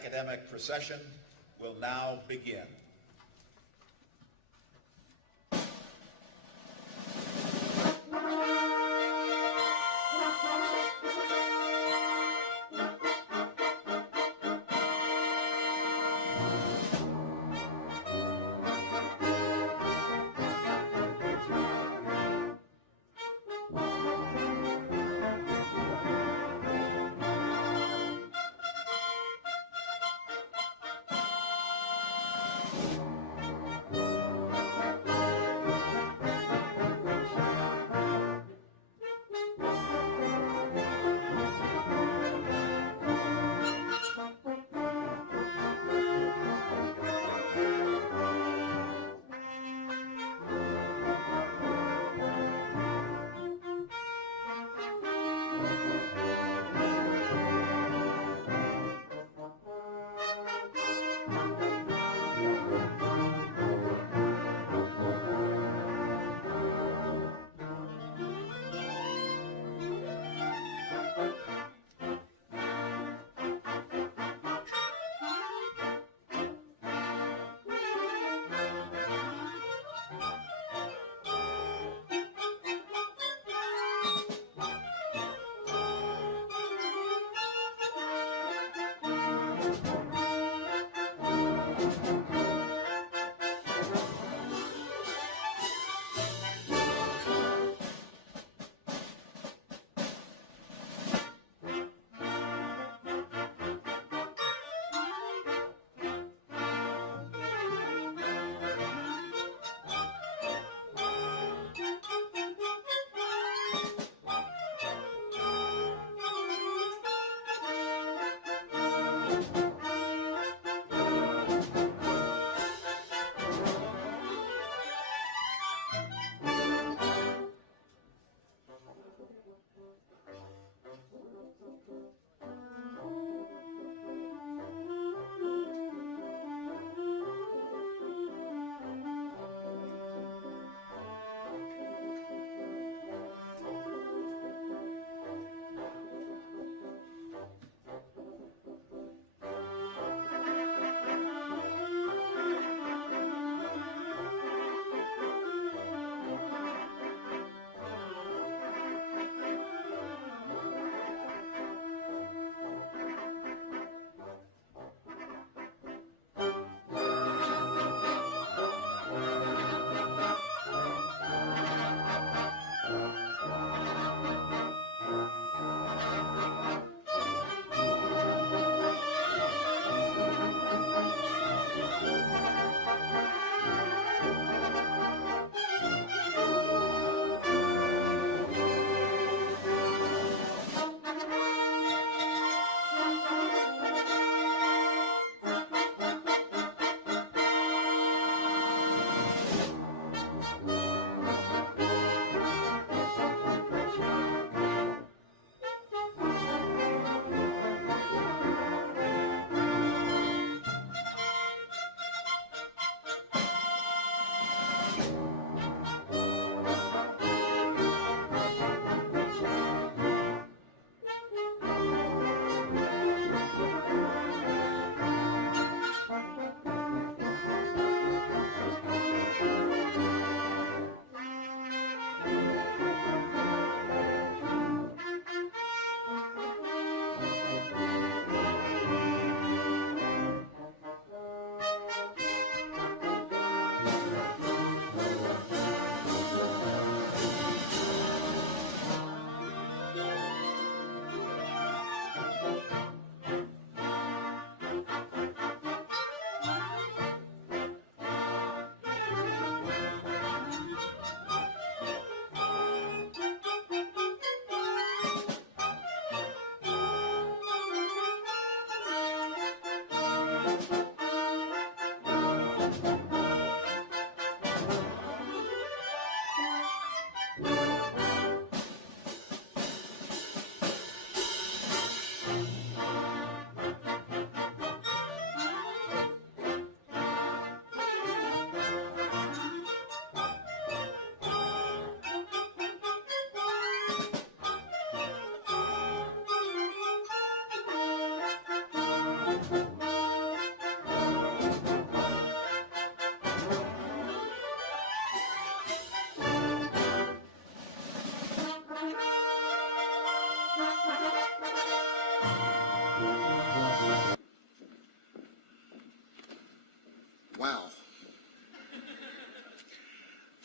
academic procession will now begin.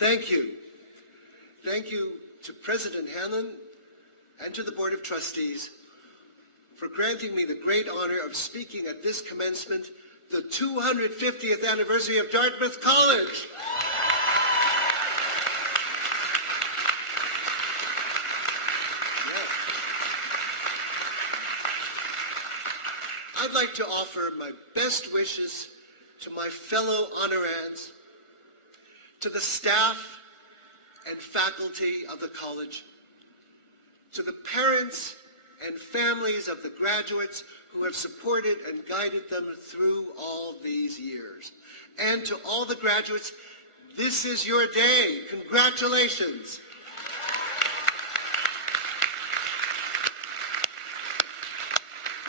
Thank you. Thank you to President Hanlon and to the Board of Trustees for granting me the great honor of speaking at this commencement, the 250th anniversary of Dartmouth College. I'd like to offer my best wishes to my fellow honorands, to the staff and faculty of the college, to the parents and families of the graduates who have supported and guided them through all these years. And to all the graduates, this is your day. Congratulations.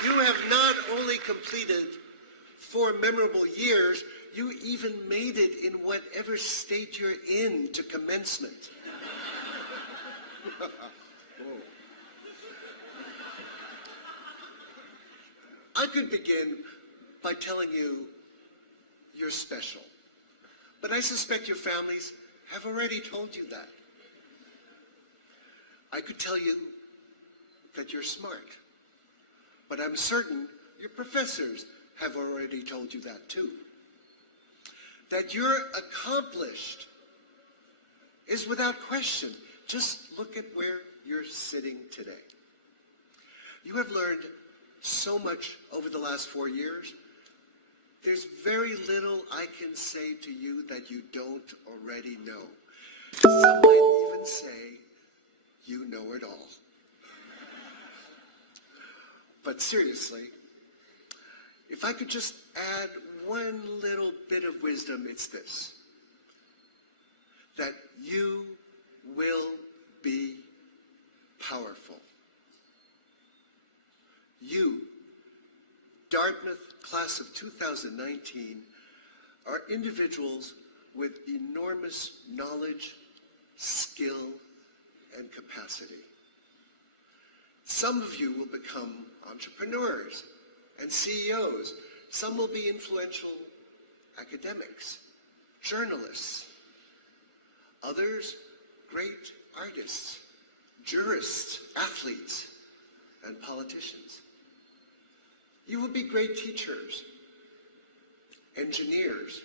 You have not only completed 4 memorable years, you even made it in whatever state you're in to commencement. I could begin by telling you you're special, but I suspect your families have already told you that. I could tell you that you're smart, but I'm certain your professors have already told you that too. That you're accomplished is without question. Just look at where you're sitting today. You have learned so much over the last 4 years. There's very little I can say to you that you don't already know. Some might even say you know it all. But seriously, if I could just add one little bit of wisdom, it's this: that you will be powerful. You, Dartmouth class of 2019, are individuals with enormous knowledge, skill, and capacity. Some of you will become entrepreneurs and CEOs. Some will be influential academics, journalists. Others, great artists, jurists, athletes, and politicians. You will be great teachers, engineers,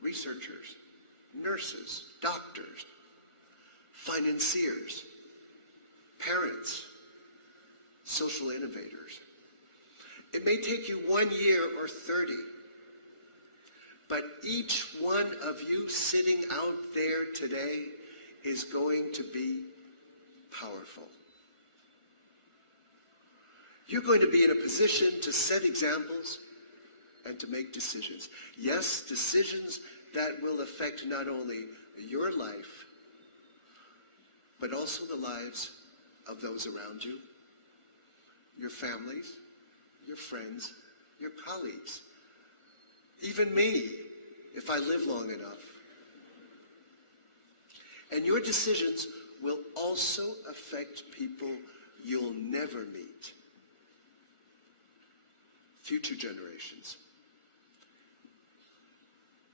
researchers, nurses, doctors, financiers, parents, social innovators. It may take you 1 year or 30, but each one of you sitting out there today is going to be powerful. You're going to be in a position to set examples and to make decisions. Yes, decisions that will affect not only your life, but also the lives of those around you, your families, your friends, your colleagues, even me, if I live long enough. And your decisions will also affect people you'll never meet. Future generations.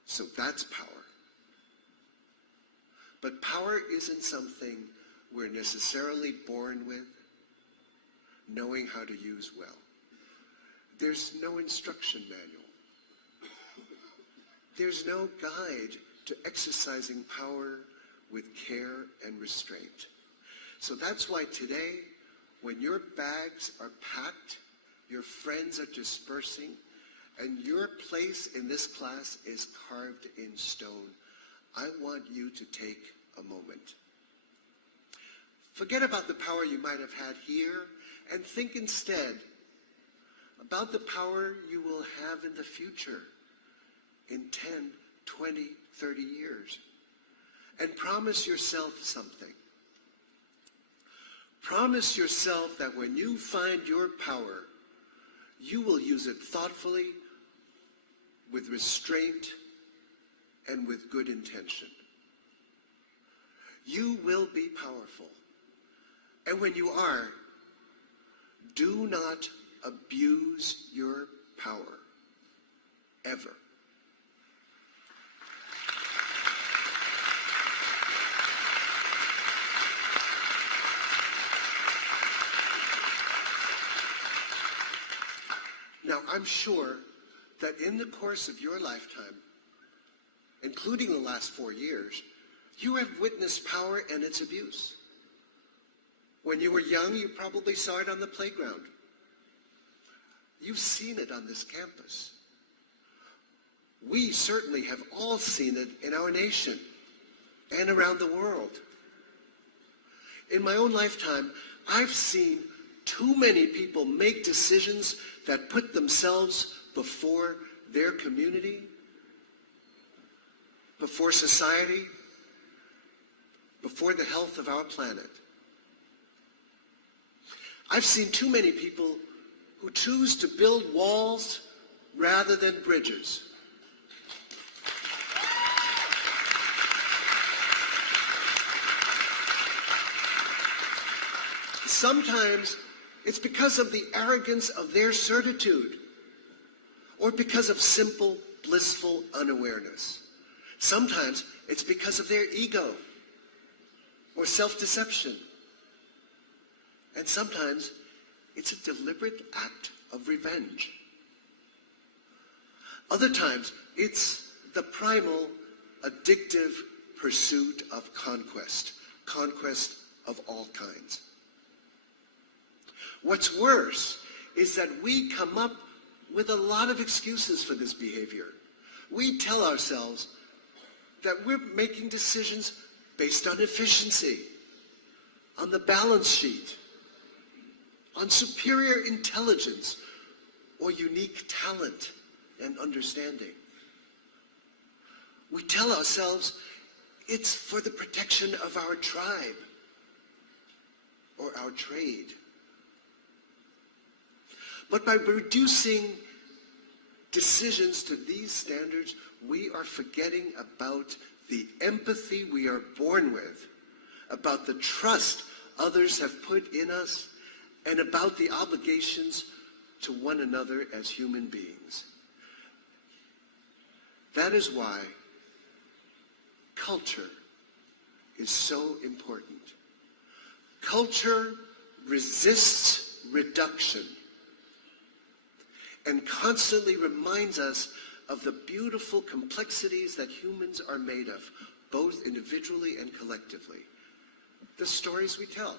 So that's power. But power isn't something we're necessarily born with, knowing how to use well. There's no instruction manual. There's no guide to exercising power with care and restraint. So that's why today, when your bags are packed, your friends are dispersing, and your place in this class is carved in stone, I want you to take a moment. Forget about the power you might have had here, and think instead about the power you will have in the future, in 10, 20, 30 years. And promise yourself something. Promise yourself that when you find your power, you will use it thoughtfully, with restraint, and with good intention. You will be powerful. And when you are, do not abuse your power, ever. Now, I'm sure that in the course of your lifetime, including the last 4 years, you have witnessed power and its abuse. When you were young, you probably saw it on the playground. You've seen it on this campus. We certainly have all seen it in our nation and around the world. In my own lifetime, I've seen too many people make decisions that put themselves before their community, before society, before the health of our planet. I've seen too many people who choose to build walls rather than bridges. Sometimes it's because of the arrogance of their certitude, or because of simple, blissful unawareness. Sometimes it's because of their ego or self-deception. And sometimes it's a deliberate act of revenge. Other times it's the primal, addictive pursuit of conquest of all kinds. What's worse is that we come up with a lot of excuses for this behavior. We tell ourselves that we're making decisions based on efficiency, on the balance sheet, on superior intelligence, or unique talent and understanding. We tell ourselves it's for the protection of our tribe or our trade. But by reducing decisions to these standards, we are forgetting about the empathy we are born with, about the trust others have put in us, and about the obligations to one another as human beings. That is why culture is so important. Culture resists reduction and constantly reminds us of the beautiful complexities that humans are made of, both individually and collectively. The stories we tell,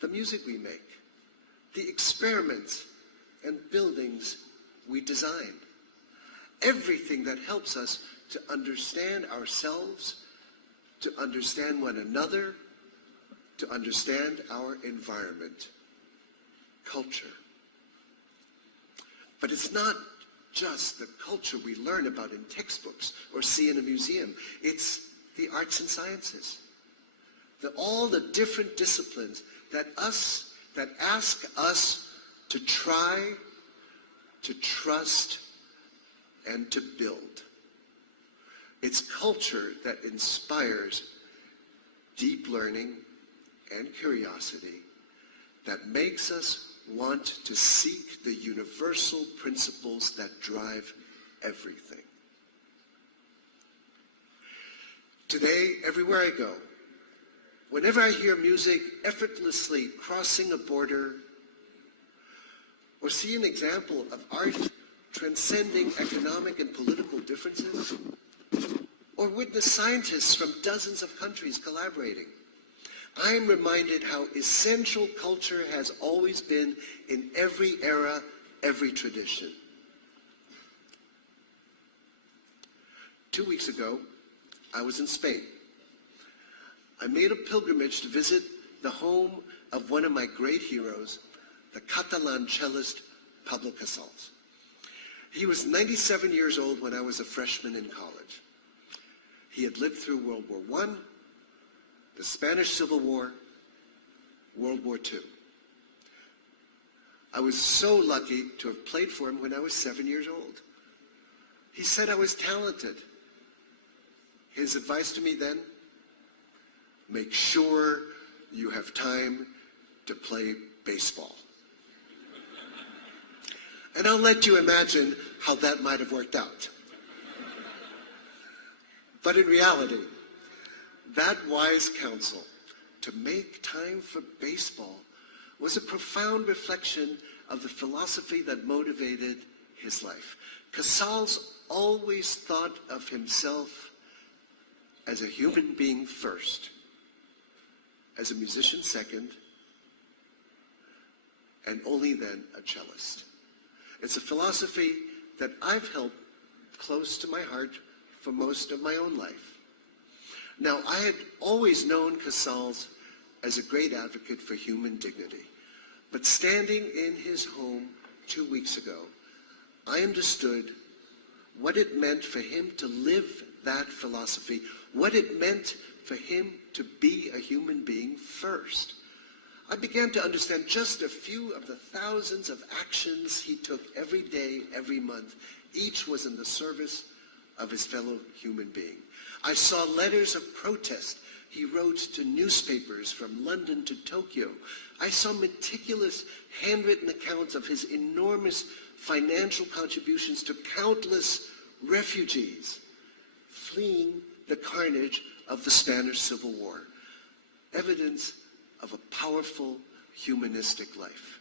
the music we make, the experiments and buildings we design, everything that helps us to understand ourselves, to understand one another, to understand our environment, culture. But it's not just the culture we learn about in textbooks or see in a museum. It's the arts and sciences. All the different disciplines that ask us to try, to trust, and to build. It's culture that inspires deep learning and curiosity, that makes us want to seek the universal principles that drive everything. Today, everywhere I go, whenever I hear music effortlessly crossing a border, or see an example of art transcending economic and political differences, or witness scientists from dozens of countries collaborating, I am reminded how essential culture has always been in every era, every tradition. 2 weeks ago, I was in Spain. I made a pilgrimage to visit the home of one of my great heroes, the Catalan cellist Pablo Casals. He was 97 years old when I was a freshman in college. He had lived through World War I, the Spanish Civil War, World War II. I was so lucky to have played for him when I was 7 years old. He said I was talented. His advice to me then, make sure you have time to play baseball. And I'll let you imagine how that might have worked out. But in reality, that wise counsel to make time for baseball was a profound reflection of the philosophy that motivated his life. Casals always thought of himself as a human being first, as a musician second, and only then a cellist. It's a philosophy that I've held close to my heart for most of my own life. Now, I had always known Casals as a great advocate for human dignity, but standing in his home 2 weeks ago, I understood what it meant for him to live that philosophy, what it meant for him to be a human being first. I began to understand just a few of the thousands of actions he took every day, every month. Each was in the service of his fellow human being. I saw letters of protest he wrote to newspapers from London to Tokyo. I saw meticulous handwritten accounts of his enormous financial contributions to countless refugees fleeing the carnage of the Spanish Civil War. Evidence of a powerful humanistic life.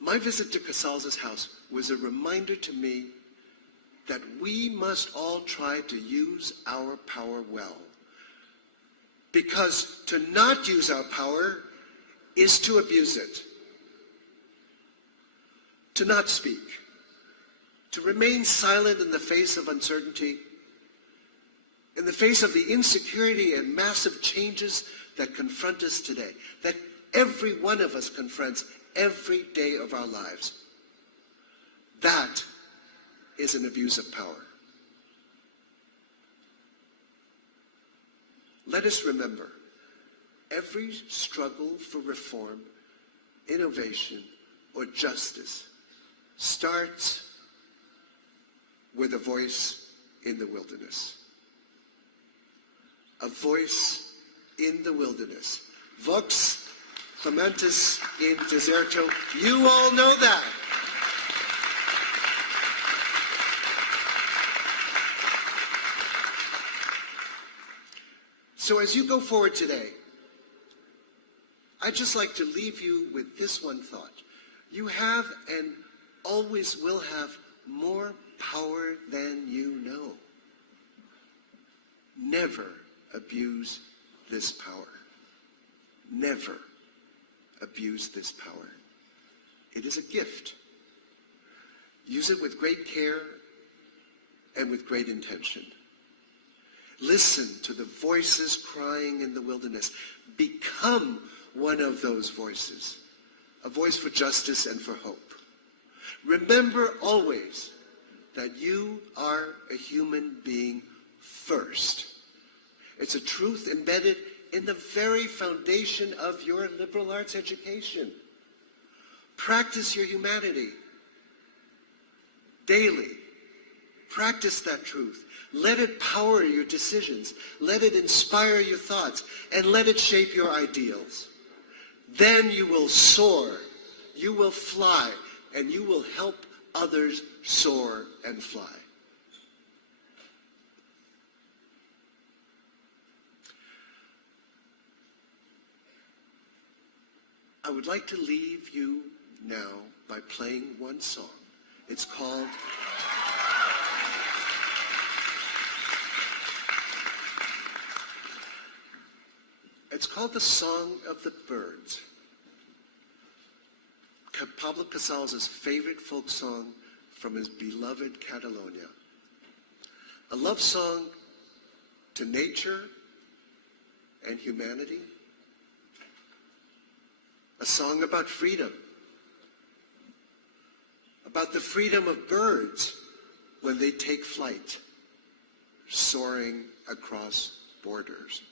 My visit to Casals' house was a reminder to me that we must all try to use our power well. Because to not use our power is to abuse it. To not speak. To remain silent in the face of uncertainty, in the face of the insecurity and massive changes that confront us today, that every one of us confronts every day of our lives. That is an abuse of power. Let us remember, every struggle for reform, innovation, or justice starts with a voice in the wilderness. A voice in the wilderness. Vox clementis in deserto. You all know that. So as you go forward today, I'd just like to leave you with this one thought. You have and always will have more power than you know. Never abuse this power. Never abuse this power. It is a gift. Use it with great care and with great intention. Listen to the voices crying in the wilderness. Become one of those voices. A voice for justice and for hope. Remember always that you are a human being first. It's a truth embedded in the very foundation of your liberal arts education. Practice your humanity daily. Practice that truth. Let it power your decisions. Let it inspire your thoughts. And let it shape your ideals. Then you will soar. You will fly. And you will help others soar and fly. I would like to leave you now by playing one song. It's called The Song of the Birds. Pablo Casals' favorite folk song from his beloved Catalonia. A love song to nature and humanity. A song about freedom. About the freedom of birds when they take flight, soaring across borders.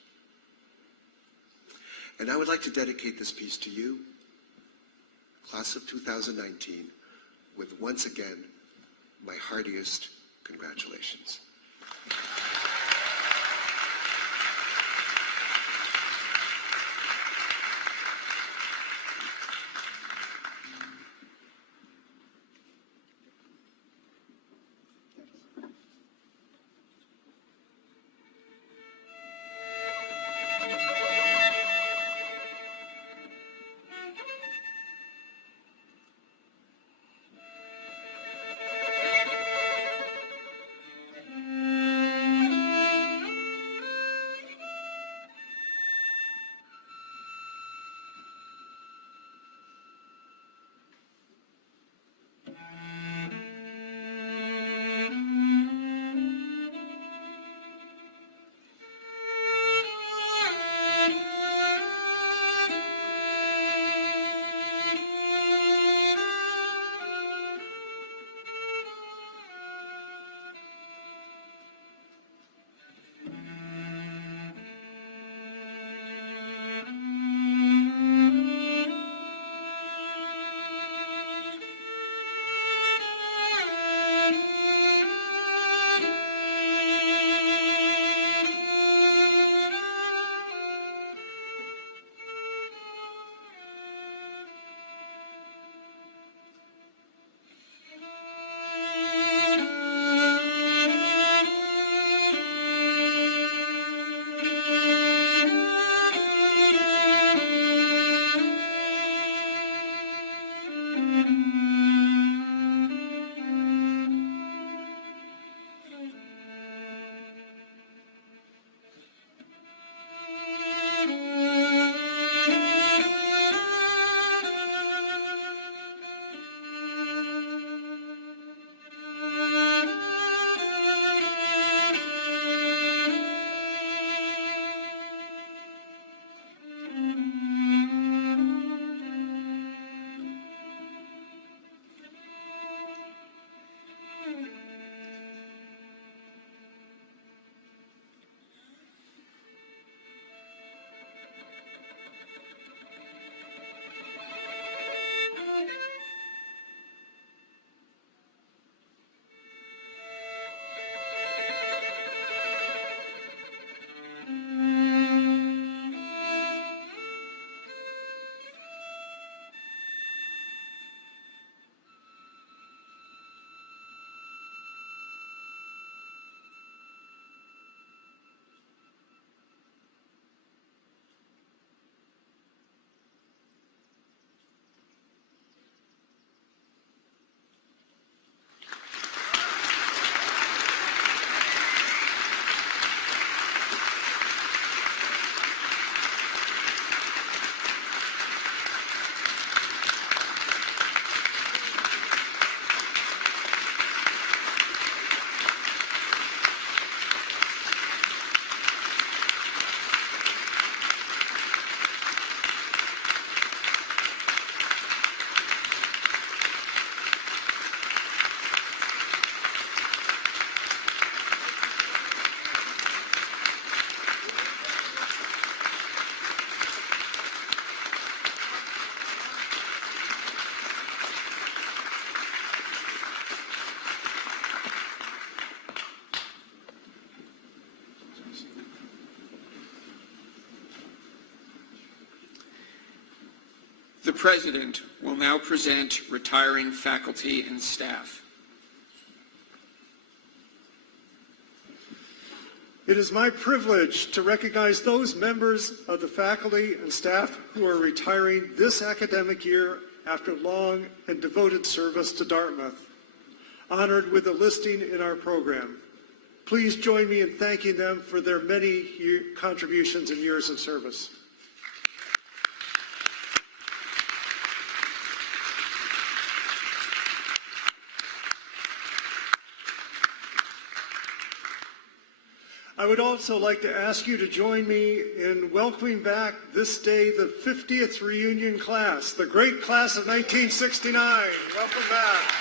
And I would like to dedicate this piece to you, class of 2019, with once again my heartiest congratulations. President will now present retiring faculty and staff. It is my privilege to recognize those members of the faculty and staff who are retiring this academic year after long and devoted service to Dartmouth, honored with a listing in our program. Please join me in thanking them for their many contributions and years of service. I would also like to ask you to join me in welcoming back this day the 50th reunion class, the great class of 1969. Welcome back.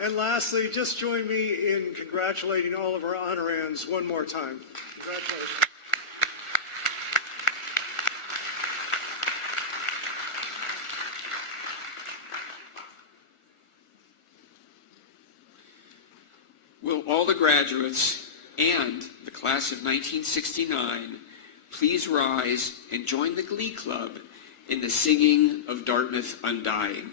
And lastly, just join me in congratulating all of our honorands one more time. Congratulations. Will all the graduates and the class of 1969 please rise and join the Glee Club in the singing of Dartmouth Undying.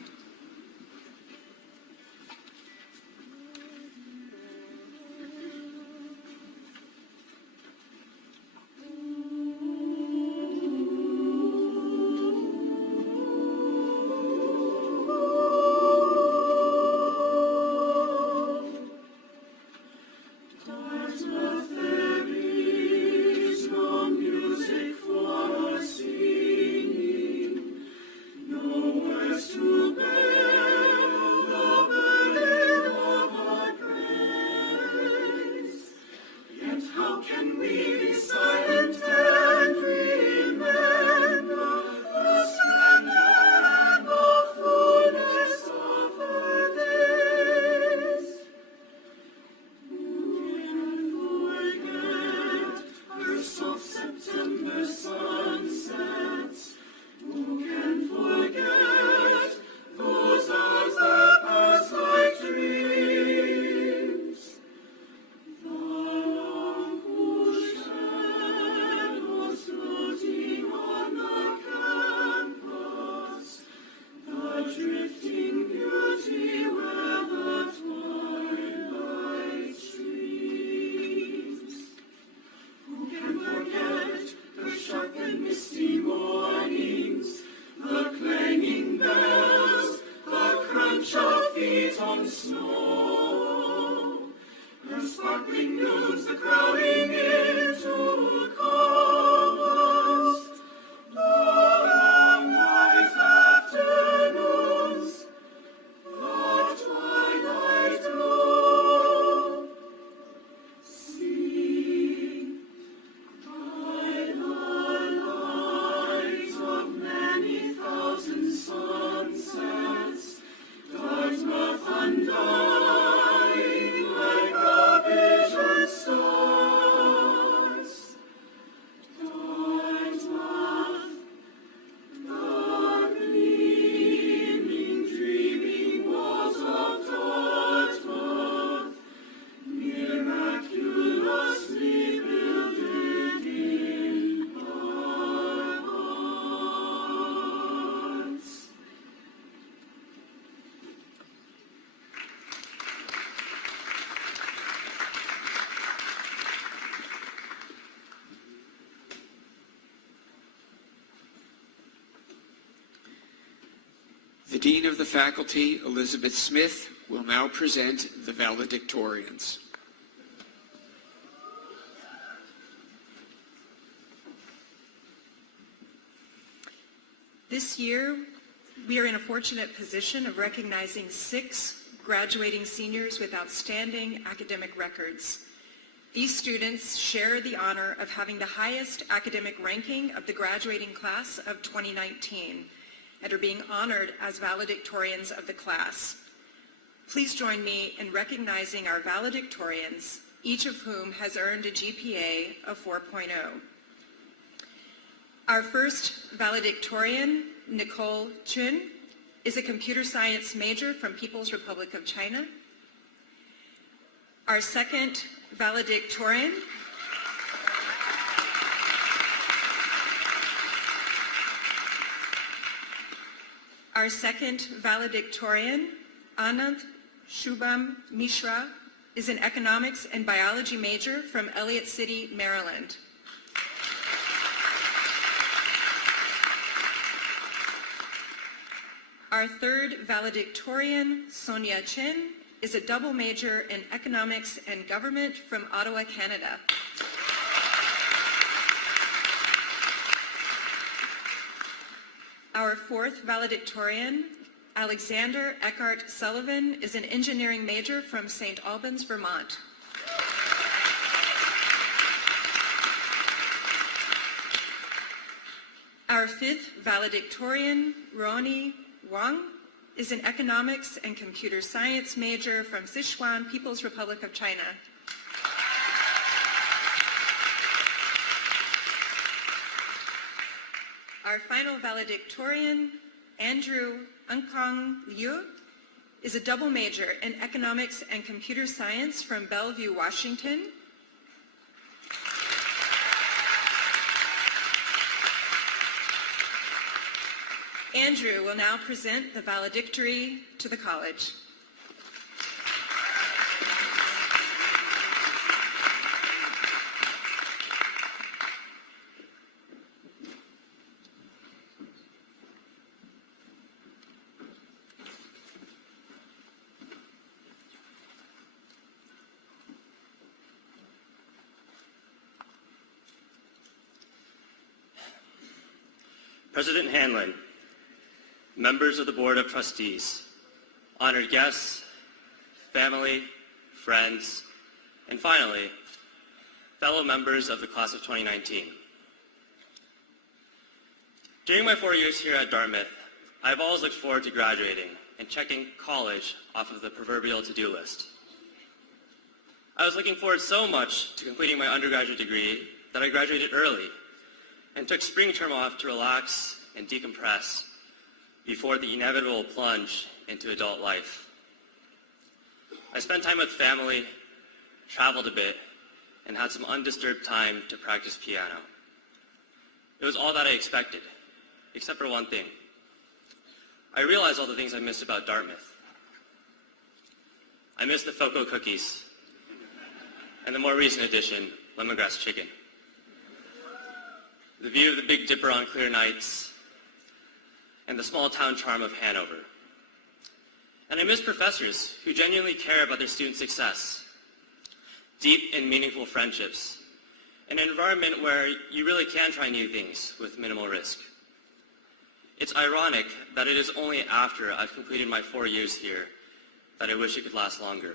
The Dean of the Faculty, Elizabeth Smith, will now present the valedictorians. This year, we are in a fortunate position of recognizing 6 graduating seniors with outstanding academic records. These students share the honor of having the highest academic ranking of the graduating class of 2019 and are being honored as valedictorians of the class. Please join me in recognizing our valedictorians, each of whom has earned a GPA of 4.0. Our first valedictorian, Nicole Chun, is a computer science major from People's Republic of China. Our second valedictorian, Anand Shubham Mishra, is an economics and biology major from Elliott City, Maryland. Our third valedictorian, Sonia Chen, is a double major in economics and government from Ottawa, Canada. Our fourth valedictorian, Alexander Eckhart Sullivan, is an engineering major from St. Albans, Vermont. Our fifth valedictorian, Roni Wang, is an economics and computer science major from Sichuan, People's Republic of China. Our final valedictorian, Andrew Unkong Liu, is a double major in economics and computer science from Bellevue, Washington. Andrew will now present the valedictory to the college. President Hanlon, members of the Board of Trustees, honored guests, family, friends, and finally, fellow members of the class of 2019. During my 4 years here at Dartmouth, I've always looked forward to graduating and checking college off of the proverbial to-do list. I was looking forward so much to completing my undergraduate degree that I graduated early and took spring term off to relax and decompress before the inevitable plunge into adult life. I spent time with family, traveled a bit, and had some undisturbed time to practice piano. It was all that I expected, except for one thing. I realized all the things I missed about Dartmouth. I missed the Foco cookies, and the more recent addition, lemongrass chicken. The view of the Big Dipper on clear nights, and the small town charm of Hanover. And I miss professors who genuinely care about their students' success, deep and meaningful friendships, and an environment where you really can try new things with minimal risk. It's ironic that it is only after I've completed my 4 years here that I wish it could last longer.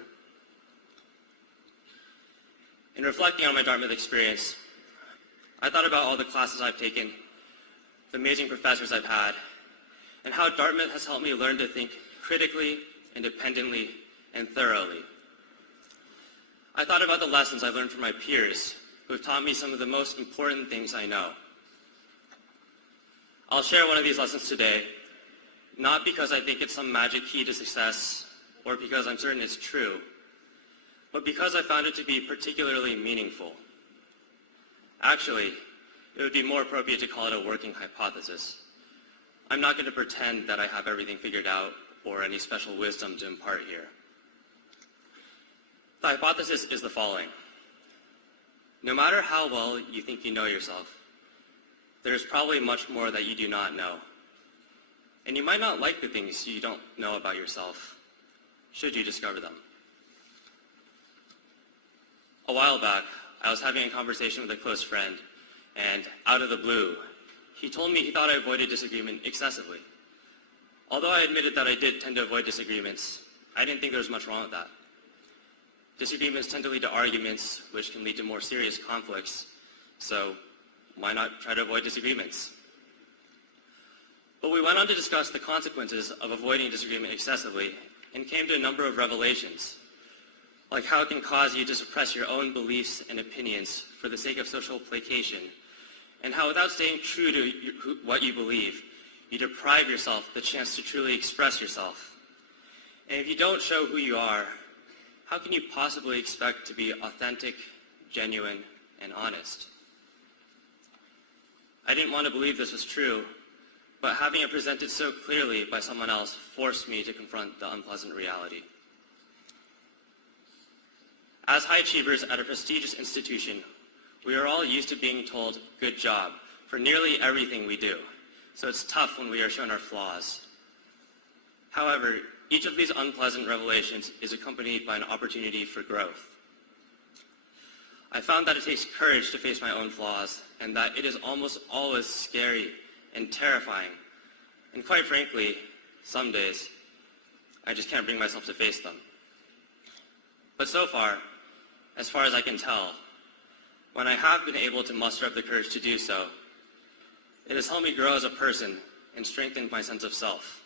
In reflecting on my Dartmouth experience, I thought about all the classes I've taken, the amazing professors I've had, and how Dartmouth has helped me learn to think critically, independently, and thoroughly. I thought about the lessons I've learned from my peers who have taught me some of the most important things I know. I'll share one of these lessons today, not because I think it's some magic key to success or because I'm certain it's true, but because I found it to be particularly meaningful. Actually, it would be more appropriate to call it a working hypothesis. I'm not going to pretend that I have everything figured out or any special wisdom to impart here. The hypothesis is the following. No matter how well you think you know yourself, there's probably much more that you do not know. And you might not like the things you don't know about yourself, should you discover them. A while back, I was having a conversation with a close friend, and out of the blue, he told me he thought I avoided disagreement excessively. Although I admitted that I did tend to avoid disagreements, I didn't think there was much wrong with that. Disagreements tend to lead to arguments, which can lead to more serious conflicts, so why not try to avoid disagreements? But we went on to discuss the consequences of avoiding disagreement excessively and came to a number of revelations, like how it can cause you to suppress your own beliefs and opinions for the sake of social placation, and how without staying true to what you believe, you deprive yourself the chance to truly express yourself. And if you don't show who you are, how can you possibly expect to be authentic, genuine, and honest? I didn't want to believe this was true, but having it presented so clearly by someone else forced me to confront the unpleasant reality. As high achievers at a prestigious institution, we are all used to being told, "Good job," for nearly everything we do, so it's tough when we are shown our flaws. However, each of these unpleasant revelations is accompanied by an opportunity for growth. I found that it takes courage to face my own flaws, and that it is almost always scary and terrifying. And quite frankly, some days, I just can't bring myself to face them. But so far, as far as I can tell, when I have been able to muster up the courage to do so, it has helped me grow as a person and strengthened my sense of self.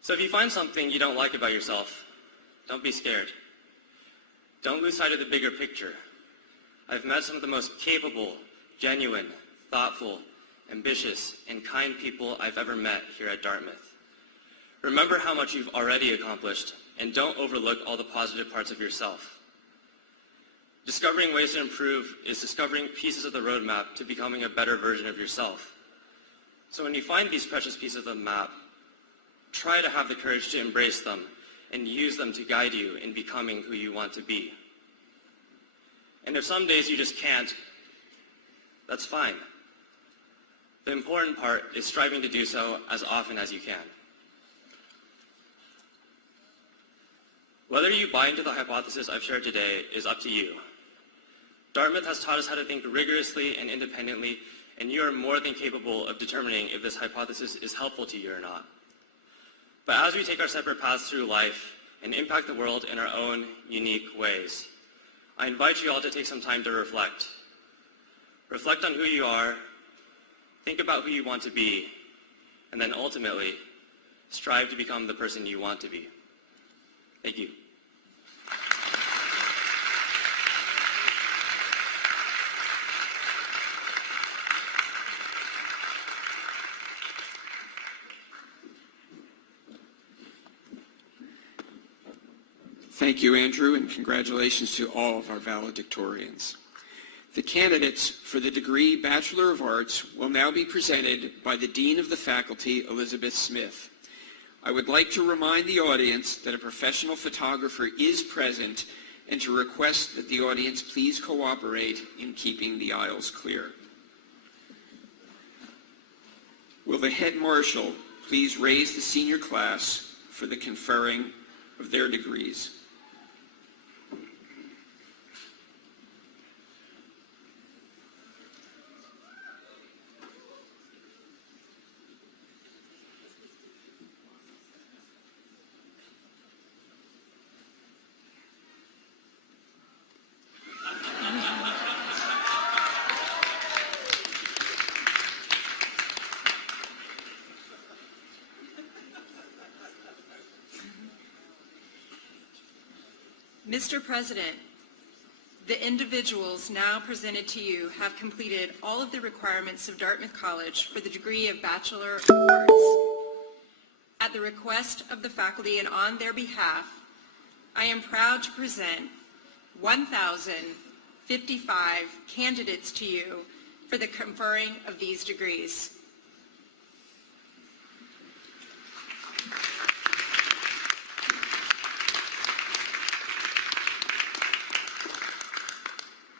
So if you find something you don't like about yourself, don't be scared. Don't lose sight of the bigger picture. I've met some of the most capable, genuine, thoughtful, ambitious, and kind people I've ever met here at Dartmouth. Remember how much you've already accomplished, and don't overlook all the positive parts of yourself. Discovering ways to improve is discovering pieces of the roadmap to becoming a better version of yourself. So when you find these precious pieces of the map, try to have the courage to embrace them and use them to guide you in becoming who you want to be. And if some days you just can't, that's fine. The important part is striving to do so as often as you can. Whether you buy into the hypothesis I've shared today is up to you. Dartmouth has taught us how to think rigorously and independently, and you are more than capable of determining if this hypothesis is helpful to you or not. But as we take our separate paths through life and impact the world in our own unique ways, I invite you all to take some time to reflect. Reflect on who you are, think about who you want to be, and then ultimately, strive to become the person you want to be. Thank you. Thank you, Andrew, and congratulations to all of our valedictorians. The candidates for the degree Bachelor of Arts will now be presented by the Dean of the Faculty, Elizabeth Smith. I would like to remind the audience that a professional photographer is present and to request that the audience please cooperate in keeping the aisles clear. Will the head marshal please raise the senior class for the conferring of their degrees? Mr. President, the individuals now presented to you have completed all of the requirements of Dartmouth College for the degree of Bachelor of Arts. At the request of the faculty and on their behalf, I am proud to present 1,055 candidates to you for the conferring of these degrees.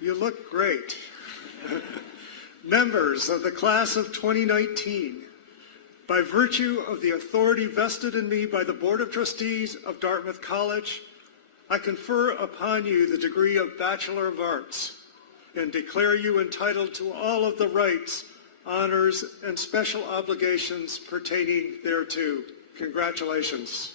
You look great. Members of the class of 2019, by virtue of the authority vested in me by the Board of Trustees of Dartmouth College, I confer upon you the degree of Bachelor of Arts and declare you entitled to all of the rights, honors, and special obligations pertaining thereto. Congratulations.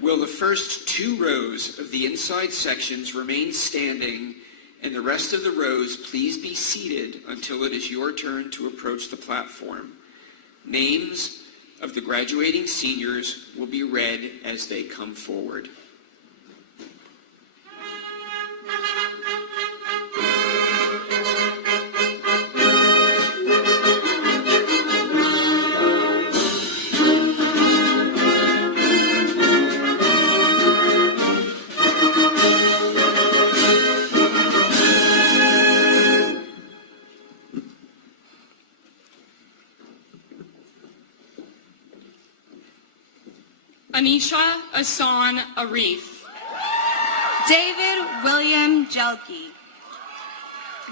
Will the first two rows of the inside sections remain standing and the rest of the rows please be seated until it is your turn to approach the platform? Names of the graduating seniors will be read as they come forward. Anisha Asan Arif. David William Jelke.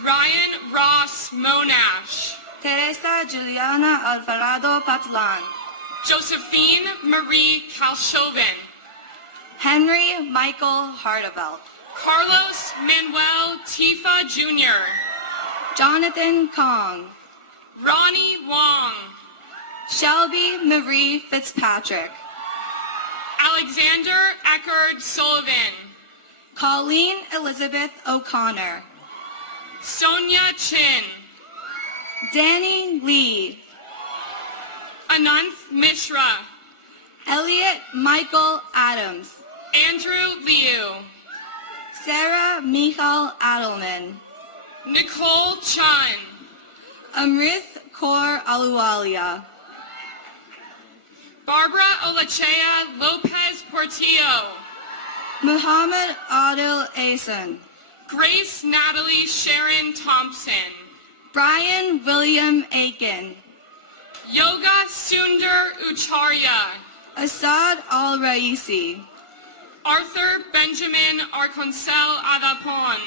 Ryan Ross Monash. Teresa Juliana Alvarado Patlan. Josephine Marie Kalshoven. Henry Michael Hardevelt. Carlos Manuel Tifa Jr. Jonathan Kong. Ronnie Wong. Shelby Marie Fitzpatrick. Alexander Eckard Sullivan. Colleen Elizabeth O'Connor. Sonia Chin. Danny Lee. Ananth Mishra. Elliot Michael Adams. Andrew Liu. Sarah Michal Adelman. Nicole Chun. Amrith Kaur Aluwalia. Barbara Olachea Lopez Portillo. Muhammad Adil Asen. Grace Natalie Sharon Thompson. Brian William Aiken. Yoga Sundar Ucharya. Assad Al-Raisi. Arthur Benjamin Arconcel Adapon.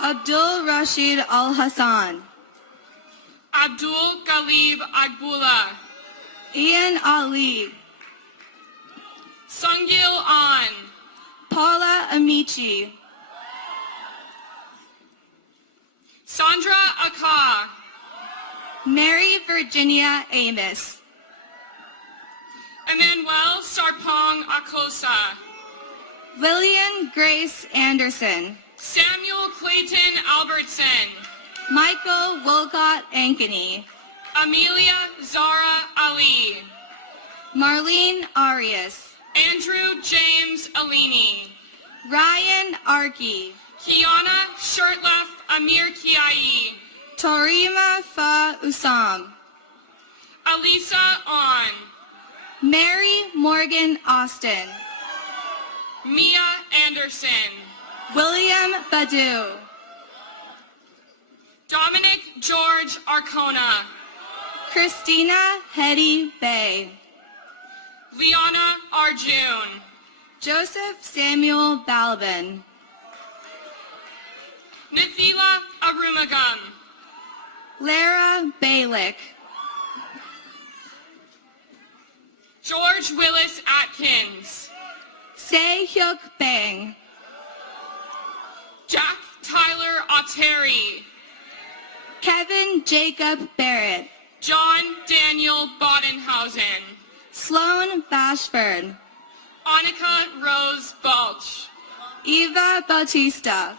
Abdul Rashid Al-Hassan. Abdul Galib Agbula. Ian Ali. Sungil An. Paula Amici. Sandra Aka. Mary Virginia Amos. Emmanuel Sarpong Akosa. Lillian Grace Anderson. Samuel Clayton Albertson. Michael Wilcott Ankeny. Amelia Zara Ali. Marlene Arias. Andrew James Alini. Ryan Arkey. Kiana Shirtleff Amir Kiai. Torima Fa Usam. Alisa On. Mary Morgan Austin. Mia Anderson. William Badu. Dominic George Arcona. Christina Hetty Bay. Liana Arjun. Joseph Samuel Balvin. Nithila Arumagam. Lara Balick. George Willis Atkins. Se Hyuk Bang. Jack Tyler Oteri. Kevin Jacob Barrett. John Daniel Bodenhausen. Sloan Bashford. Annika Rose Balch. Eva Bautista.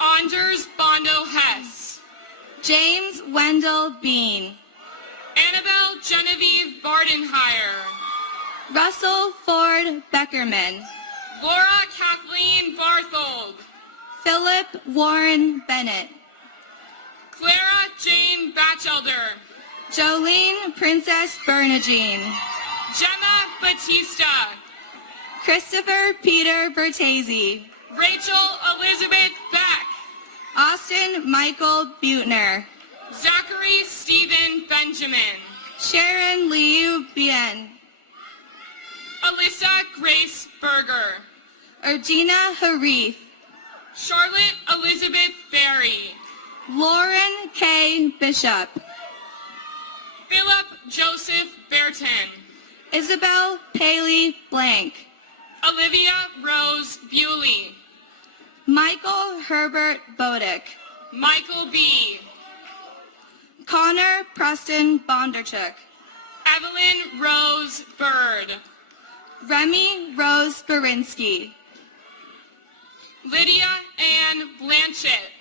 Anders Bondo Hess. James Wendell Bean. Annabelle Genevieve Bardenhire. Russell Ford Beckerman. Laura Kathleen Barthold. Philip Warren Bennett. Clara Jane Batchelder. Jolene Princess Bernadine. Gemma Batista. Christopher Peter Bertese. Rachel Elizabeth Beck. Austin Michael Butner. Zachary Stephen Benjamin. Sharon Liu Bien. Alyssa Grace Berger. Ergina Harif. Charlotte Elizabeth Berry. Lauren K. Bishop. Philip Joseph Berton. Isabel Paley Blank. Olivia Rose Bewley. Michael Herbert Bodick. Michael B. Connor Preston Bondarchuk. Evelyn Rose Bird. Remy Rose Berinsky. Lydia Ann Blanchett.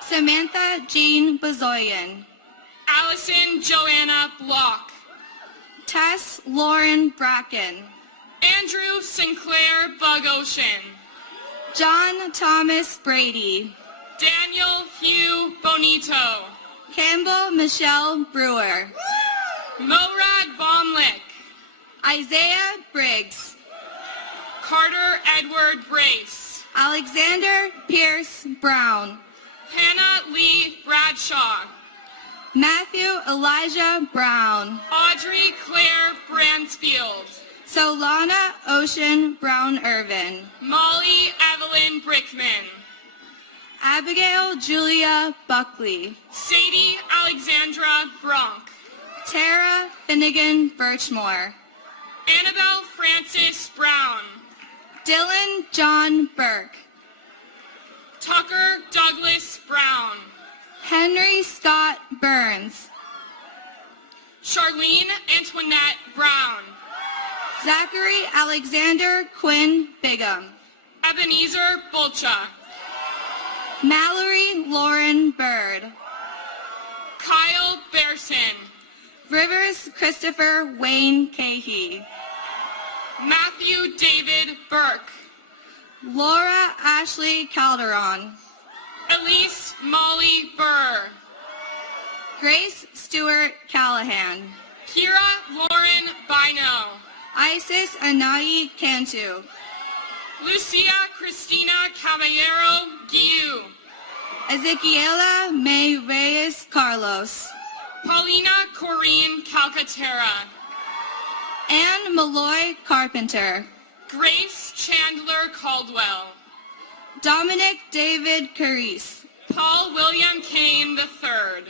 Samantha Jean Bazoyan. Allison Joanna Block. Tess Lauren Bracken. Andrew Sinclair Bugosian. John Thomas Brady. Daniel Hugh Bonito. Campbell Michelle Brewer. Morad Baumlick. Isaiah Briggs. Carter Edward Brace. Alexander Pierce Brown. Hannah Lee Bradshaw. Matthew Elijah Brown. Audrey Claire Bransfield. Solana Ocean Brown Irvin, Molly Evelyn Brickman, Abigail Julia Buckley, Sadie Alexandra Bronk, Tara Finnegan Birchmore, Annabelle Francis Brown, Dylan John Burke, Tucker Douglas Brown, Henry Scott Burns, Charlene Antoinette Brown, Zachary Alexander Quinn Bigham, Ebenezer Bulcha, Mallory Lauren Bird, Kyle Bearson, Rivers Christopher Wayne Cahey, Matthew David Burke, Laura Ashley Calderon, Elise Molly Burr, Grace Stewart Callahan, Kira Lauren Bino, Isis Anayi Cantu, Lucia Cristina Caballero Guiu, Ezequiela May Reyes Carlos, Paulina Corrine Calcaterra, Anne Malloy Carpenter, Grace Chandler Caldwell, Dominic David Carice, Paul William Kane III,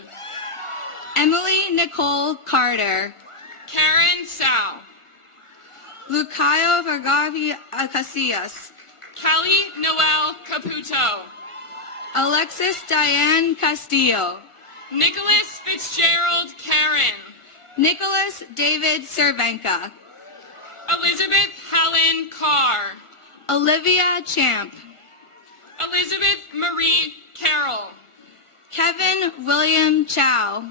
Emily Nicole Carter, Karen Sao, Lucayo Vergavi Casillas, Kelly Noel Caputo, Alexis Diane Castillo, Nicholas Fitzgerald Karen, Nicholas David Cervenka, Elizabeth Helen Carr, Olivia Champ, Elizabeth Marie Carroll, Kevin William Chow,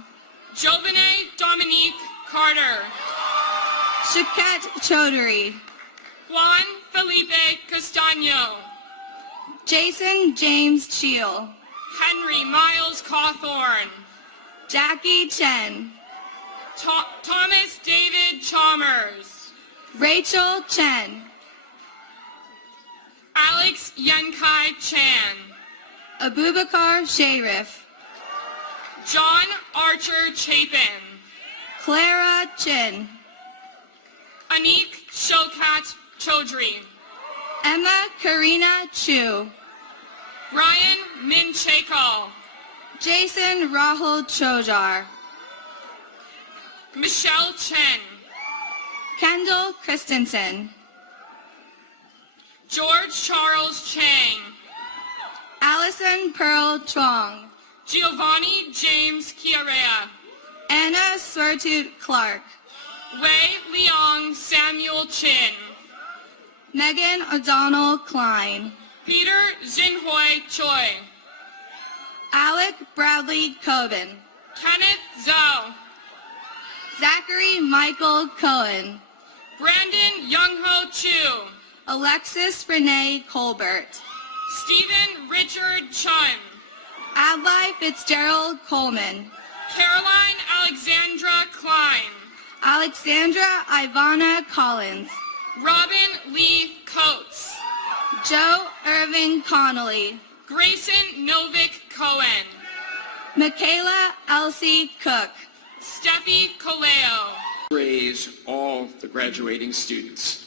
Jovene Dominique Carter, Shuket Chaudhary, Juan Felipe Castaño, Jason James Cheel, Henry Miles Cawthorn, Jackie Chen, Thomas David Chalmers, Rachel Chen, Alex Yenkai Chan, Abubakar Sharif, John Archer Chapin, Clara Chin, Anik Shokat Chaudhry, Emma Karina Chu, Ryan Minchekal, Jason Rahul Chojar, Michelle Chen, Kendall Christensen, George Charles Chang, Allison Pearl Chuang, Giovanni James Chiarea, Anna Swertut Clark, Wei Leong Samuel Chin, Megan O'Donnell Klein, Peter Xinhui Choi, Alec Bradley Coben, Kenneth Zhao, Zachary Michael Cohen, Brandon Youngho Chu, Alexis Renee Colbert, Stephen Richard Chun, Adlai Fitzgerald Coleman, Caroline Alexandra Klein, Alexandra Ivana Collins, Robin Lee Coates, Joe Irving Connolly, Grayson Novick Cohen, Michaela Elsie Cook, Steffi Coleo. Praise all the graduating students.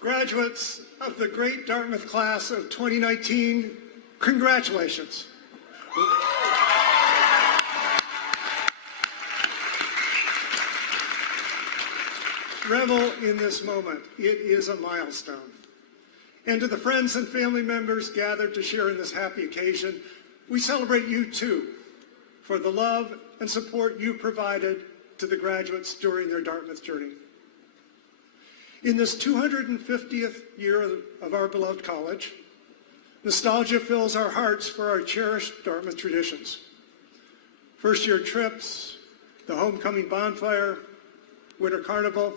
Graduates of the great Dartmouth class of 2019, congratulations. Revel in this moment. It is a milestone. And to the friends and family members gathered to share in this happy occasion, we celebrate you too for the love and support you provided to the graduates during their Dartmouth journey. In this 250th year of our beloved college, nostalgia fills our hearts for our cherished Dartmouth traditions. First-year trips, the homecoming bonfire, winter carnival.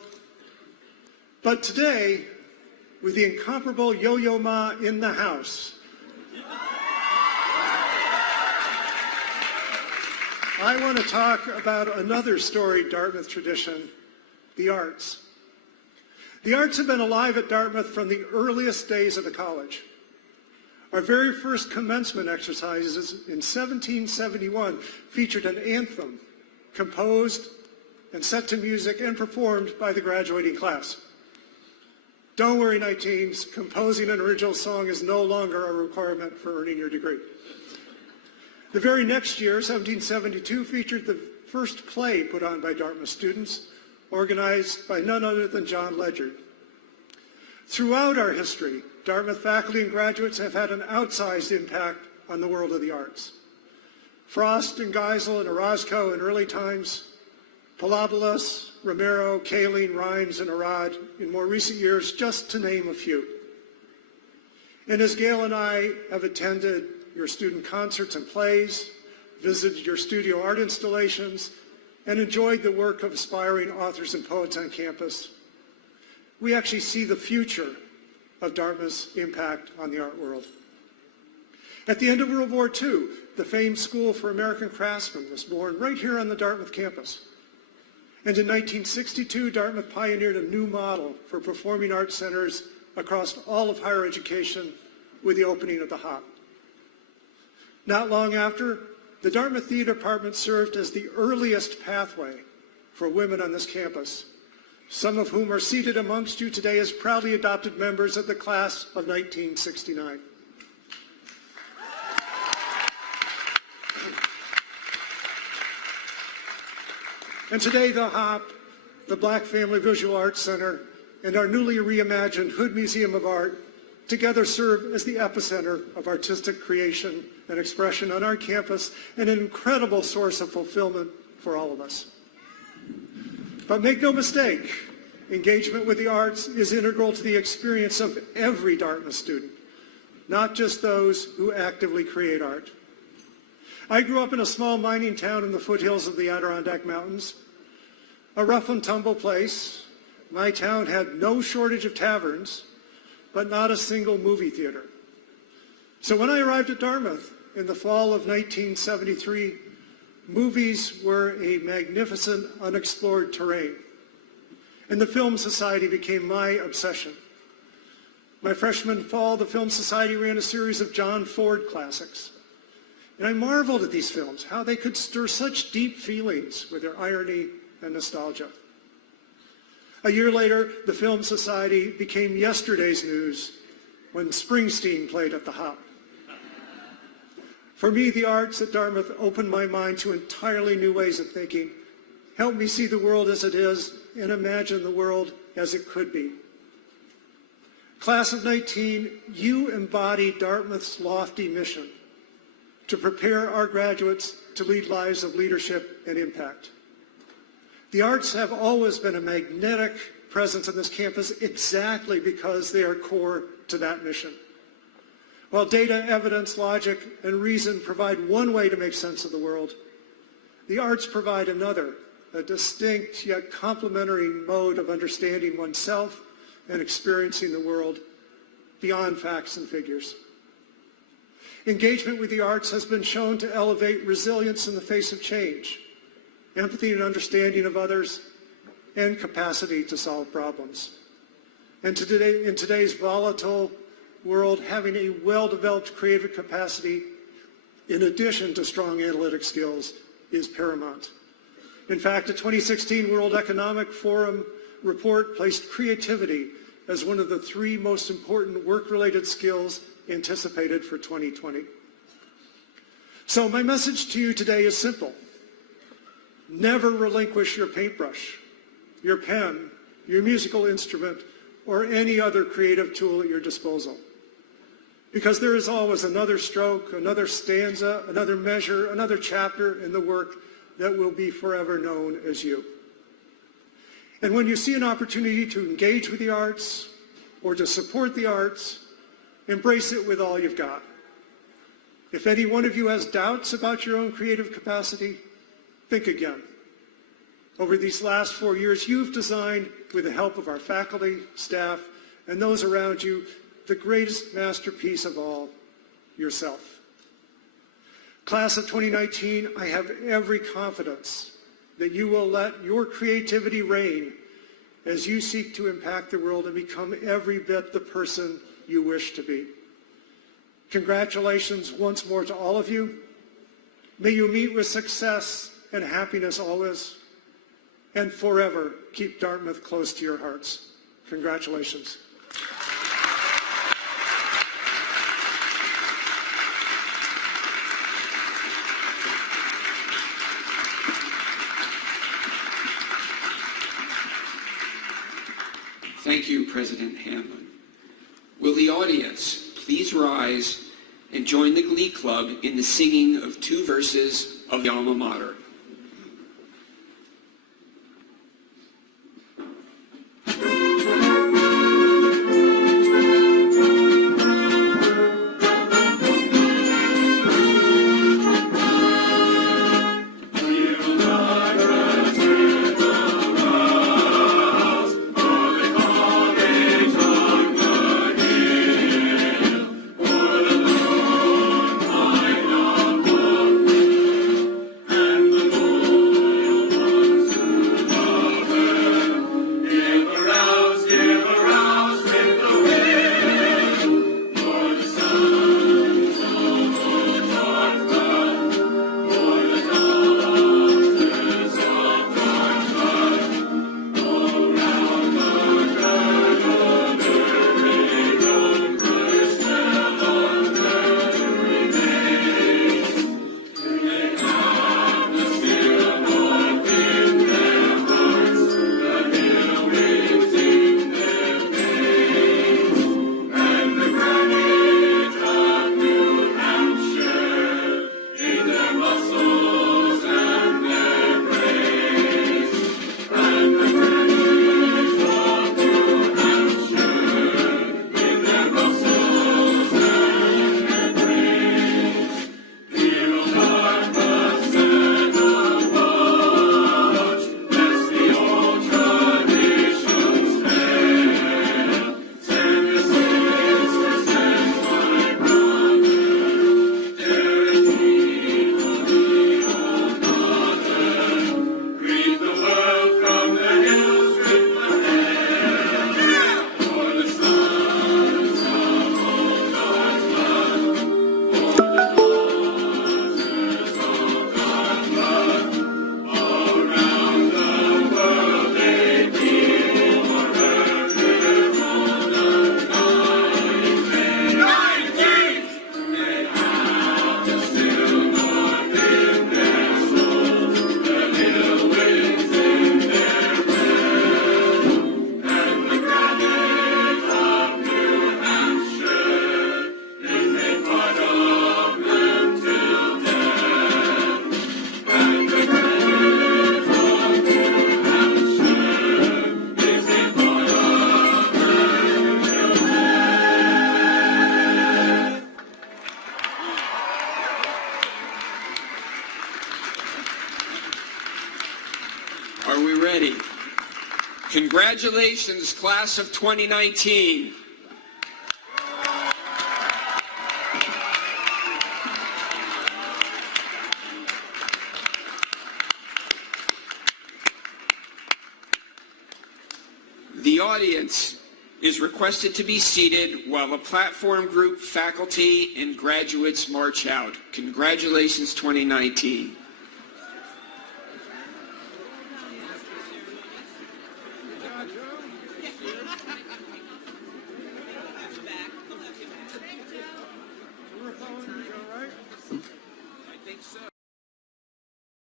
But today, with the incomparable Yo-Yo Ma in the house, I want to talk about another storied Dartmouth tradition, the arts. The arts have been alive at Dartmouth from the earliest days of the college. Our very first commencement exercises in 1771 featured an anthem composed and set to music and performed by the graduating class. Don't worry, 19s, composing an original song is no longer a requirement for earning your degree. The very next year, 1772, featured the first play put on by Dartmouth students, organized by none other than John Ledyard. Throughout our history, Dartmouth faculty and graduates have had an outsized impact on the world of the arts. Frost and Geisel and Orozco in early times, Palaboulos, Romero, Kaling, Rhimes, and Arad in more recent years, just to name a few. And as Gail and I have attended your student concerts and plays, visited your studio art installations, and enjoyed the work of aspiring authors and poets on campus, we actually see the future of Dartmouth's impact on the art world. At the end of World War II, the famed School for American Craftsmen was born right here on the Dartmouth campus. And in 1962, Dartmouth pioneered a new model for performing arts centers across all of higher education with the opening of the HOP. Not long after, the Dartmouth Theater Department served as the earliest pathway for women on this campus, some of whom are seated amongst you today as proudly adopted members of the class of 1969. And today the HOP, the Black Family Visual Arts Center, and our newly reimagined Hood Museum of Art together serve as the epicenter of artistic creation and expression on our campus, and an incredible source of fulfillment for all of us. But make no mistake, engagement with the arts is integral to the experience of every Dartmouth student, not just those who actively create art. I grew up in a small mining town in the foothills of the Adirondack Mountains, a rough and tumble place. My town had no shortage of taverns, but not a single movie theater. So when I arrived at Dartmouth in the fall of 1973, movies were a magnificent, unexplored terrain. And the Film Society became my obsession. My freshman fall, the Film Society ran a series of John Ford classics. And I marveled at these films, how they could stir such deep feelings with their irony and nostalgia. A year later, the Film Society became yesterday's news when Springsteen played at the HOP. For me, the arts at Dartmouth opened my mind to entirely new ways of thinking, helped me see the world as it is, and imagine the world as it could be. Class of 19, you embody Dartmouth's lofty mission to prepare our graduates to lead lives of leadership and impact. The arts have always been a magnetic presence on this campus exactly because they are core to that mission. While data, evidence, logic, and reason provide one way to make sense of the world, the arts provide another, a distinct yet complementary mode of understanding oneself and experiencing the world beyond facts and figures. Engagement with the arts has been shown to elevate resilience in the face of change, empathy and understanding of others, and capacity to solve problems. And in today's volatile world, having a well-developed creative capacity in addition to strong analytic skills is paramount. In fact, a 2016 World Economic Forum report placed creativity as one of the 3 most important work-related skills anticipated for 2020. So my message to you today is simple. Never relinquish your paintbrush, your pen, your musical instrument, or any other creative tool at your disposal. Because there is always another stroke, another stanza, another measure, another chapter in the work that will be forever known as you. And when you see an opportunity to engage with the arts or to support the arts, embrace it with all you've got. If any one of you has doubts about your own creative capacity, think again. Over these last 4 years, you've designed, with the help of our faculty, staff, and those around you, the greatest masterpiece of all, yourself. Class of 2019, I have every confidence that you will let your creativity reign as you seek to impact the world and become every bit the person you wish to be. Congratulations once more to all of you. May you meet with success and happiness always, and forever keep Dartmouth close to your hearts. Congratulations. Thank you, President Hanlon. Will the audience please rise and join the Glee Club in the singing of 2 verses of the Alma Mater? Are we ready? Congratulations, class of 2019. The audience is requested to be seated while the platform group, faculty, and graduates march out. Congratulations, 2019.